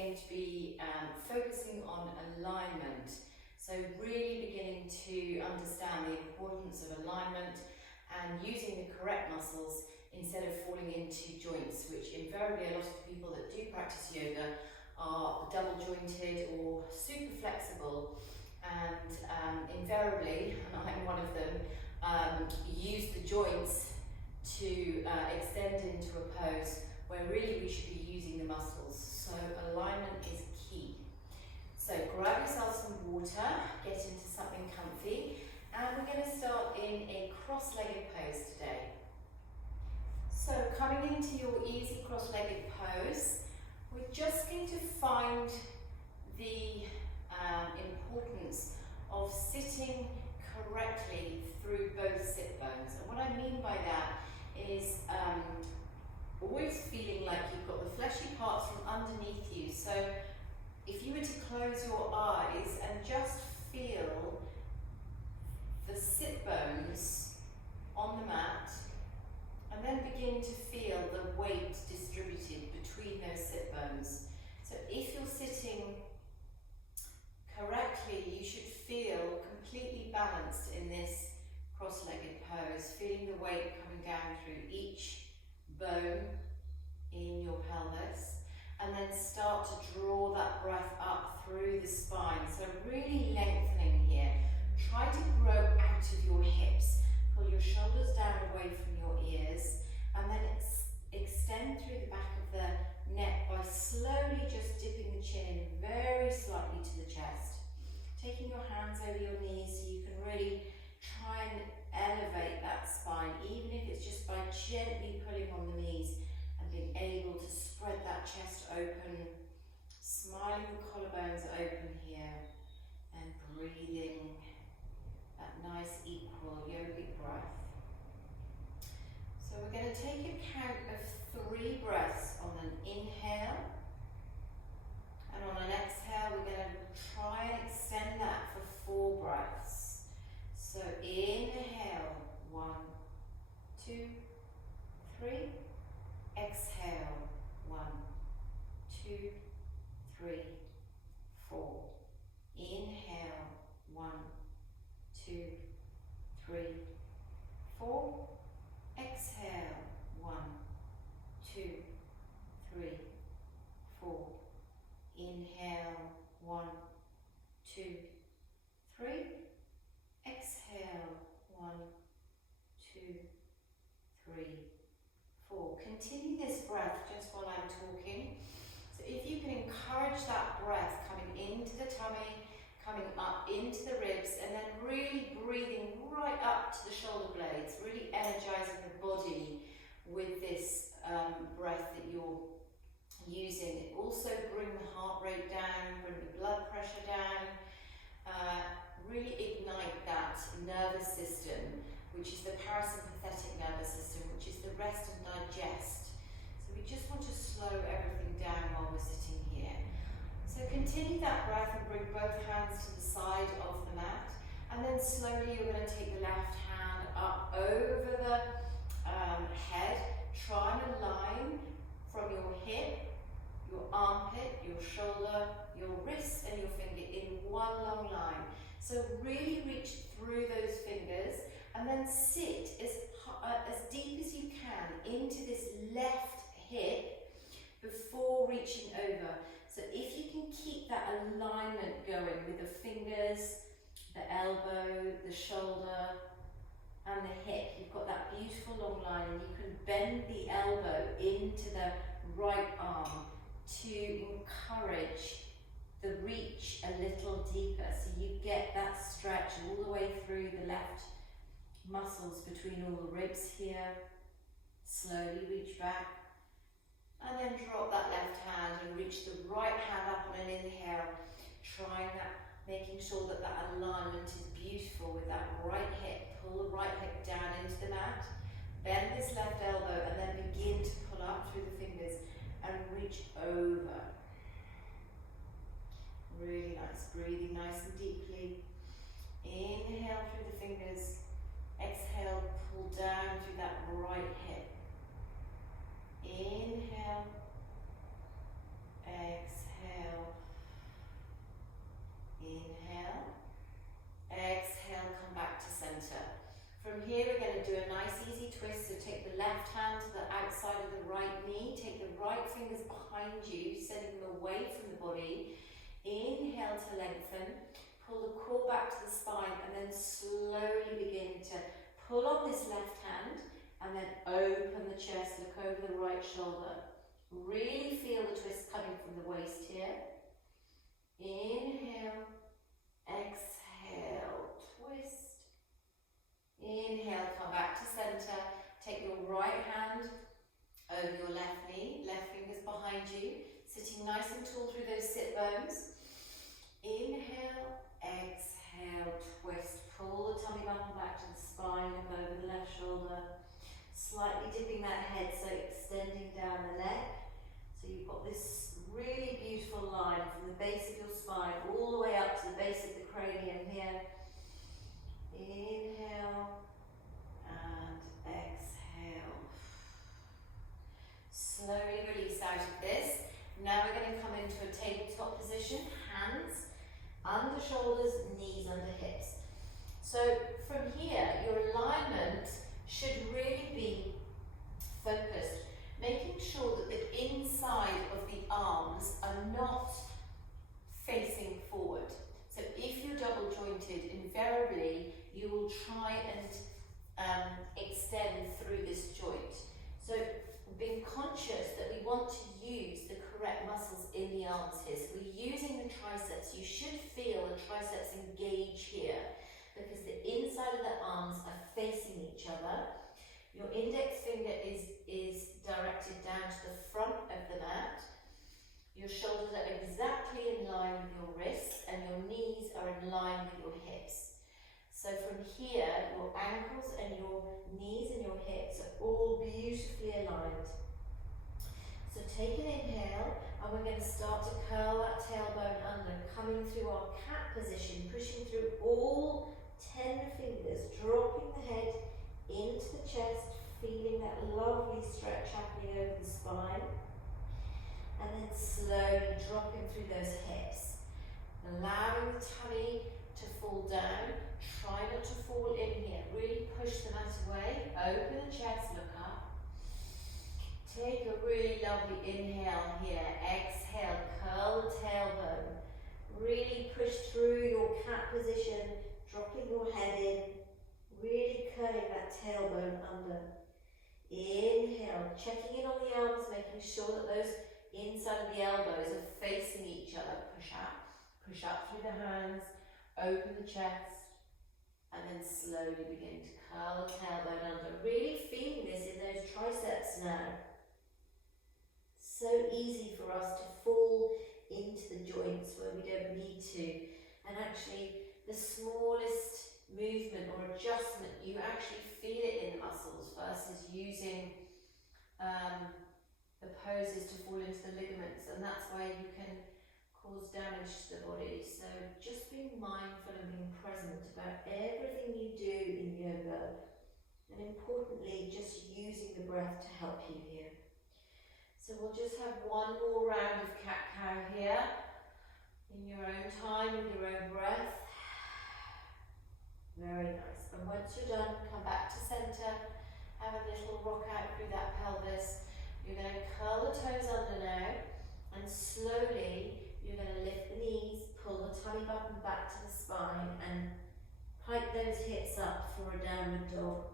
going to be focusing on alignment. So really beginning to understand the importance of alignment and using the correct muscles instead of falling into joints, which invariably a lot of people that do practice yoga are double jointed or super flexible, and invariably, and I'm one of them, use the joints to extend into a pose where really we should be using the muscles. So alignment is key. So grab yourself some water, get into something comfy, and we're going to start in a cross-legged pose today. So coming into your easy cross-legged pose, we're just going to find the importance of sitting correctly through both sit bones. And what I mean by that is always feeling like you've got the fleshy parts from underneath you. So if you were to close your eyes and just feel the sit bones on the mat, and then begin to feel the weight distributed between those sit bones. So if you're sitting correctly, you should feel completely balanced in this cross-legged pose, feeling the weight coming down through each bone in your pelvis, and then start to draw that breath up through the spine. So really lengthening here. Try to grow out of your hips. Pull your shoulders down away from your ears, and then extend through the back of the neck by slowly just dipping the chin in very slightly to the chest. Taking your hands over your knees so you can really try and elevate that spine, even if it's just by gently pulling on the knees and being able to spread that chest open, smiling the collarbones open here, and breathing that nice equal yogic breath. So we're going to take a count of 3 breaths on an inhale, and on an exhale we're going to try and extend that for 4 breaths. So inhale, 1, 2, 3, exhale, 1, 2, 3, 4. Inhale, 1, 2, 3, 4. Exhale, 1, 2, 3, 4. Inhale, 1, 2, 3. Exhale, 1, 2, 3, 4. Continue this breath just while I'm talking. So if you can encourage that breath coming into the tummy, coming up into the ribs, and then really breathing right up to the shoulder blades, really energizing the body with this breath that you're using. Also bring the heart rate down, bring the blood pressure down, really ignite that nervous system, which is the parasympathetic nervous system, which is the rest and digest. So we just want to slow everything down while we're sitting here. So continue that breath and bring both hands to the side of the mat, and then slowly you're going to take the left hand up over the head. Try and align from your hip, your armpit, your shoulder, your wrist and your finger in one long line. So really reach through those fingers and then sit as deep as you can into this left hip before reaching over. So if you can keep that alignment going with the fingers, the elbow, the shoulder and the hip, you've got that beautiful long line, and you can bend the elbow into the right arm to encourage the reach a little deeper, so you get that stretch all the way through the left muscles between all the ribs here. Slowly reach back, and then drop that left hand and reach the right hand up on an inhale, trying that, making sure that that alignment is beautiful with that right hip. Pull the right hip down into the mat, bend this left elbow, and then begin to pull up through the fingers and reach over. Really nice, breathing nice and deeply. Inhale through the fingers, exhale, pull down through that right hip. Inhale, exhale. body. Inhale to lengthen, pull the core back to the spine, and then slowly begin to pull on this left hand, and then open the chest, look over the right shoulder. Really feel the twist coming from the waist here. Inhale, exhale, twist. Inhale, come back to center. Take your right hand over your left knee, left fingers behind you, sitting nice and tall through those sit bones. Inhale, exhale, twist. Pull the tummy button back to the spine, look over the left shoulder. Slightly dipping that head, so extending down the neck. So you've got this really beautiful line from the base of your spine all the way up to the base of the cranium here. Inhale and exhale. Slowly release out of this. Now we're going to come into a tabletop position, hands under shoulders, knees under hips. So from here, your alignment should really be focused, making sure that the inside of the arms are not facing forward. So if you're double jointed, invariably you will try and extend through this joint. So being conscious that we want to use the correct muscles in the arms here. So we're using the triceps. You should feel the triceps engage here because the inside of the arms are facing each other. Your index finger is directed down to the front of the mat. Your shoulders are exactly in line with your wrists and your knees are in line with your hips. So from here, your ankles and your knees and your hips are all beautifully aligned. So take an inhale, and we're going to start to curl that tailbone under, coming through our cat position, pushing through all 10 fingers, dropping the head into the chest, feeling that lovely stretch happening over the spine, and then slowly dropping through those hips, allowing the tummy to fall down. Try not to fall in here. Really push the mat away. Open the chest, look up. Take a really lovely inhale here. Exhale, curl the tailbone. Really push through your cat position, dropping your head in. Really curling that tailbone under. Inhale, checking in on the arms, making sure that those inside of the elbows are facing each other. Push up through the hands, open the chest. And then slowly begin to curl the tailbone under. Really feeling this in those triceps now. So easy for us to fall into the joints where we don't need to. And actually, the smallest movement or adjustment, you actually feel it in the muscles versus using the poses to fall into the ligaments. And that's why you can cause damage to the body. So just being mindful and being present about everything you do in yoga, and importantly just using the breath to help you here. So we'll just have one more round of cat-cow here in your own time, with your own breath. Very nice. And once you're done, come back to center, have a little rock out through that pelvis. You're going to curl the toes under now, and slowly you're going to lift the knees, pull the tummy button back to the spine, and hike those hips up for a downward dog.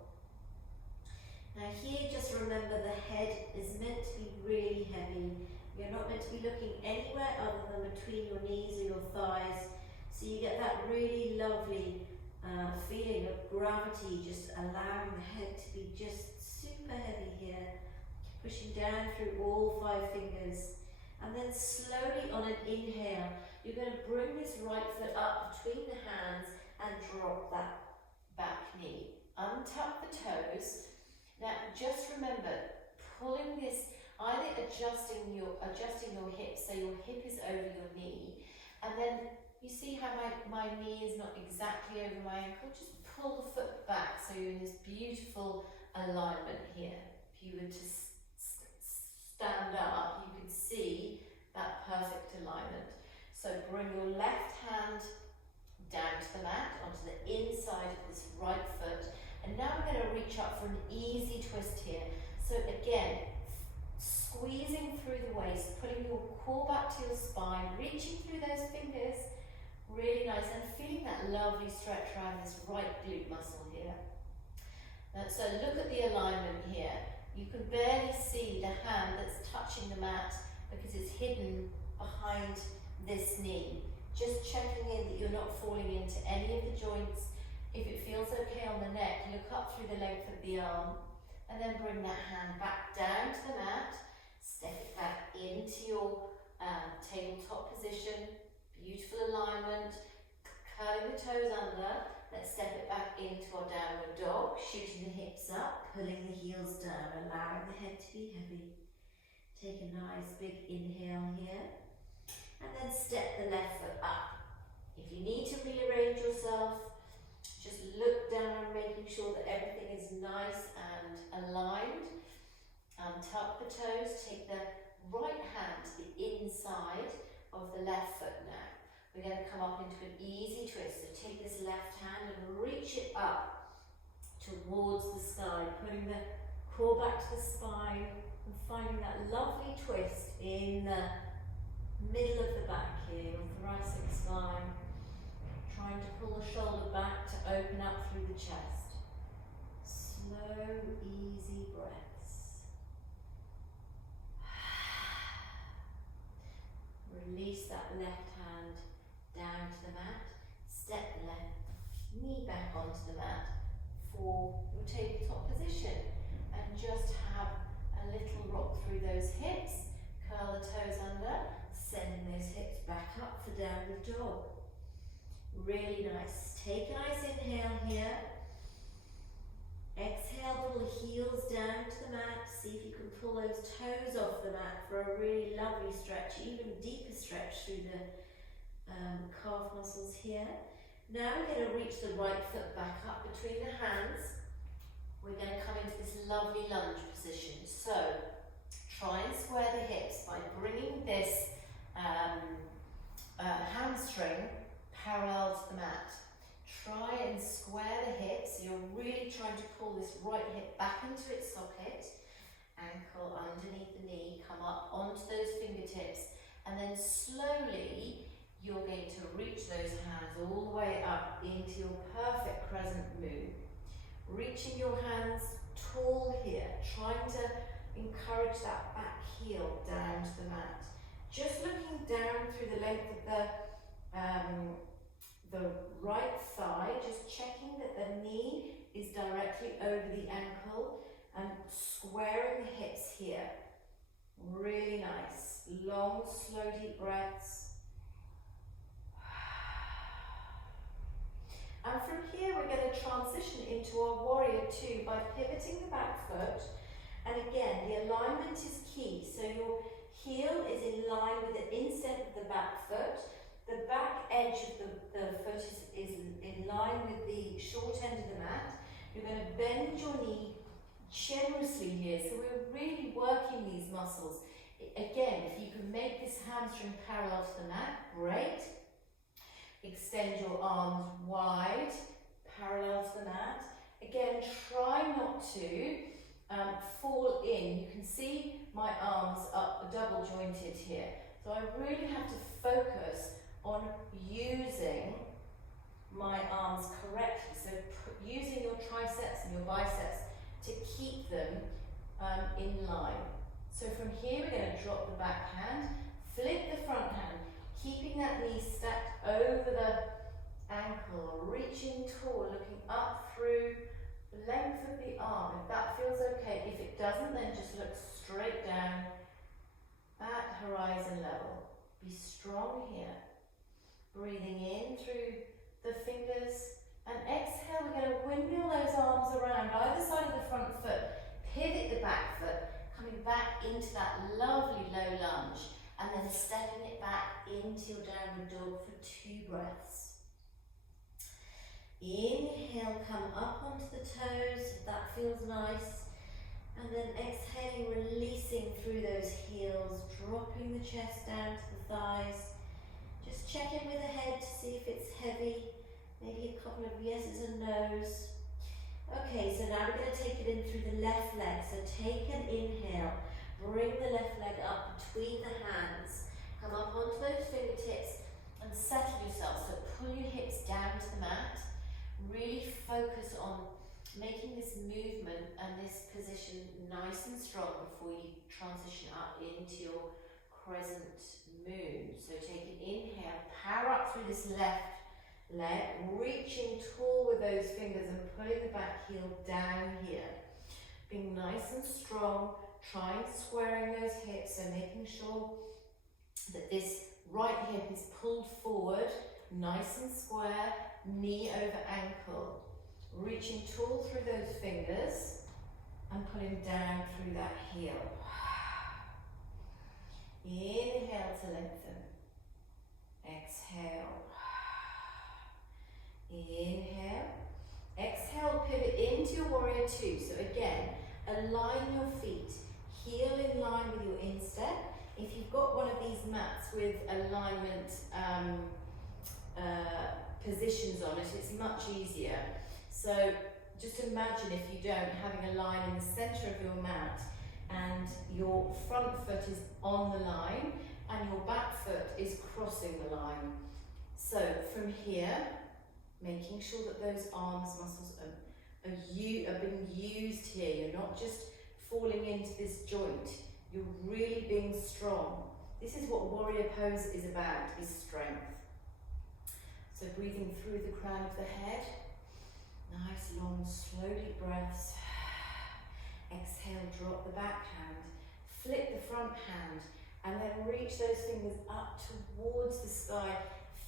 Now here, just remember the head is meant to be really heavy. You're not meant to be looking anywhere other than between your knees or your thighs. So you get that really lovely feeling of gravity, just allowing the head to be just super heavy here. Pushing down through all 5 fingers. And then slowly on an inhale, you're going to bring this right foot up between the hands and drop that back knee. Untuck the toes. Now just remember, pulling this, either adjusting your hip, so your hip is over your knee, and then you see how my knee is not exactly over my ankle. Just pull the foot back so you're in this beautiful alignment here. If you were to stand up, you can see that perfect alignment. So bring your left hand down to the mat, onto the inside of this right foot. And now we're going to reach up for an easy twist here. So again, squeezing through the waist, pulling your core back to your spine, reaching through those fingers, really nice, and feeling that lovely stretch around this right glute muscle here. So look at the alignment here. You can barely see the hand that's touching the mat because it's hidden behind this knee. Just checking in that you're not falling into any of the joints. If it feels okay on the neck, look up through the length of the arm, and then bring that hand back down to the mat, step it back into your tabletop position, beautiful alignment, curling the toes under. Let's step it back into our downward dog, shooting the hips up, pulling the heels down, allowing the head to be heavy. Take a nice big inhale here, and then step the left foot up. If you need to rearrange yourself, just look down, making sure that everything is nice and aligned. Tuck the toes, take the right hand to the inside of the left foot now. We're going to come up into an easy twist. So take this left hand and reach it up towards the sky, putting the core back to the spine and finding that lovely twist in the middle of the back here, your thoracic spine. Trying to pull the shoulder back to open up through the chest. Slow, easy breaths. Release that left hand down to the mat. Step the left knee back onto the mat for your tabletop position. And just have a little rock through those hips. Curl the toes under, sending those hips back up for downward dog. Really nice. Take a nice inhale here. Exhale, pull the heels down to the mat. See if you can pull those toes off the mat for a really lovely stretch, even deeper stretch through the calf muscles here. Now we're going to reach the right foot back up between the hands. We're going to come into this lovely lunge position. So try and square the hips by bringing this hamstring parallel to the mat. Try and square the hips. You're really trying to pull this right hip back into its socket. Ankle underneath the knee, come up onto those fingertips, and then slowly you're going to reach those hands all the way up into your perfect crescent moon. Reaching your hands tall here, trying to encourage that back heel down to the mat. Just looking down through the length of the right thigh, just checking that the knee is directly over the ankle and squaring the hips here. Really nice. Long, slow, deep breaths. And from here we're going to transition into our warrior two by pivoting the back foot. And again, the alignment is key. So your heel is in line with the instep of the back foot. The back edge of the foot is in line with the short end of the mat. You're going to bend your knee generously here. So we're really working these muscles. Again, if you can make this hamstring parallel to the mat, great. Extend your arms wide, parallel to the mat. Again, try not to fall in. You can see my arms are double jointed here. So I really have to focus on using my arms correctly. So using your triceps and your biceps to keep them in line. So from here we're going to drop the back hand, flip the front hand, keeping that knee stacked over the ankle, reaching tall, looking up through the length of the arm. If that feels okay. If it doesn't, then just look straight down at horizon level. Be strong here. Breathing in through the fingers, and exhale, we're going to windmill those arms around either side of the front foot, pivot the back foot, coming back into that lovely low lunge, and then stepping it back into your downward dog for 2 breaths. Inhale, come up onto the toes, if that feels nice, and then exhaling, releasing through those heels, dropping the chest down to the thighs. Just check in with the head to see if it's heavy. Maybe a couple of yeses and nos. Okay, so now we're going to take it in through the left leg. So take an inhale. Bring leg up between the hands. Come up onto those fingertips and settle yourself. So pull your hips down to the mat. Really focus on making this movement and this position nice and strong before you transition up into your crescent moon. So take an inhale, power up through this left leg, reaching tall with those fingers and pulling the back heel down here. Being nice and strong, trying squaring those hips and making sure that this right hip is pulled forward, nice and square, knee over ankle. Reaching tall through those fingers and pulling down through that heel. Inhale to lengthen. Exhale. Inhale. Exhale, pivot into your warrior two. So again, align your feet. Heel in line with your instep. If you've got one of these mats with alignment positions on it, it's much easier. So just imagine, if you don't, having a line in the center of your mat and your front foot is on the line and your back foot is crossing the line. So from here, making sure that those arms muscles are being used here. You're not just falling into this joint. You're really being strong. This is what warrior pose is about, is strength. So breathing through the crown of the head. Nice, long, slow, deep breaths. Exhale, drop the back hand. Flip the front hand. And then reach those fingers up towards the sky.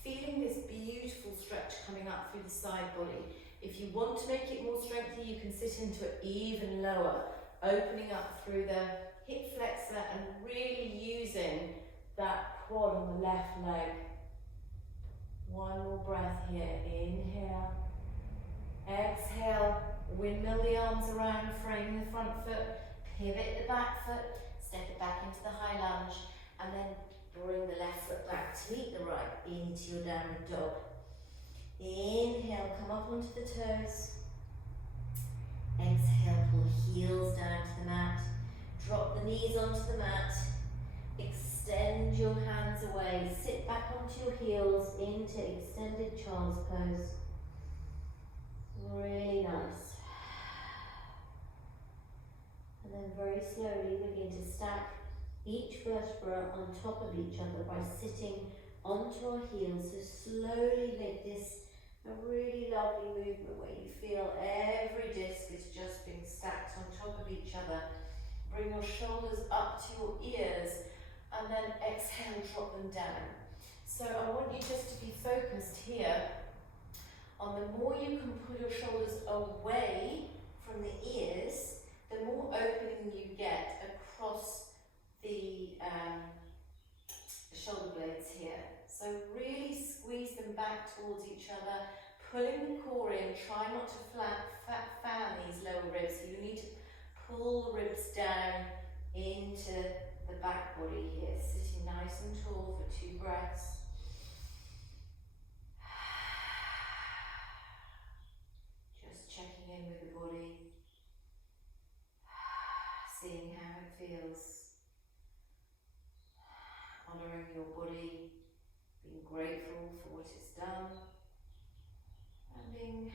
Feeling this beautiful stretch coming up through the side body. If you want to make it more strengthy, you can sit into it even lower. Opening up through the hip flexor and really using that quad on the left leg. One more breath here. Inhale. Exhale. Windmill the arms around, frame the front foot. Pivot the back foot. Step it back into the high lunge. And then bring the left foot back to meet the right into your downward dog. Inhale, come up onto the toes. Exhale, pull heels down to the mat. Drop the knees onto the mat. Extend your hands away. Sit back onto your heels into extended child's pose. Really nice. And then very slowly begin to stack each vertebra on top of each other by sitting onto our heels. So slowly make this a really lovely movement where you feel every disc is just being stacked on top of each other. Bring your shoulders up to your ears and then exhale, drop them down. So I want you just to be focused here on the more you can pull your shoulders away from the ears, the more opening you get across the shoulder blades here. So really squeeze them back towards each other, pulling the core in. Try not to fan these lower ribs. So you need to pull the ribs down into the back body here. Sitting nice and tall for 2 breaths. Just checking in with the body. Seeing how it feels. Honouring your body, being grateful for what it's done, and being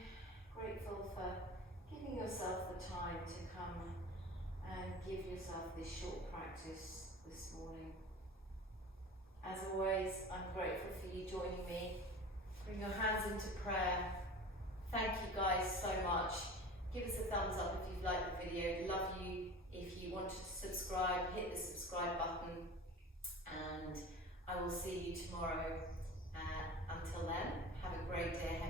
grateful for giving yourself the time to come and give yourself this short practice this morning. As always, I'm grateful for you joining me. Bring your hands into prayer. Thank you guys so much. Give us a thumbs up if you've liked the video. Love you. If you want to subscribe, hit the subscribe button. And I will see you tomorrow. Until then, have a great day ahead.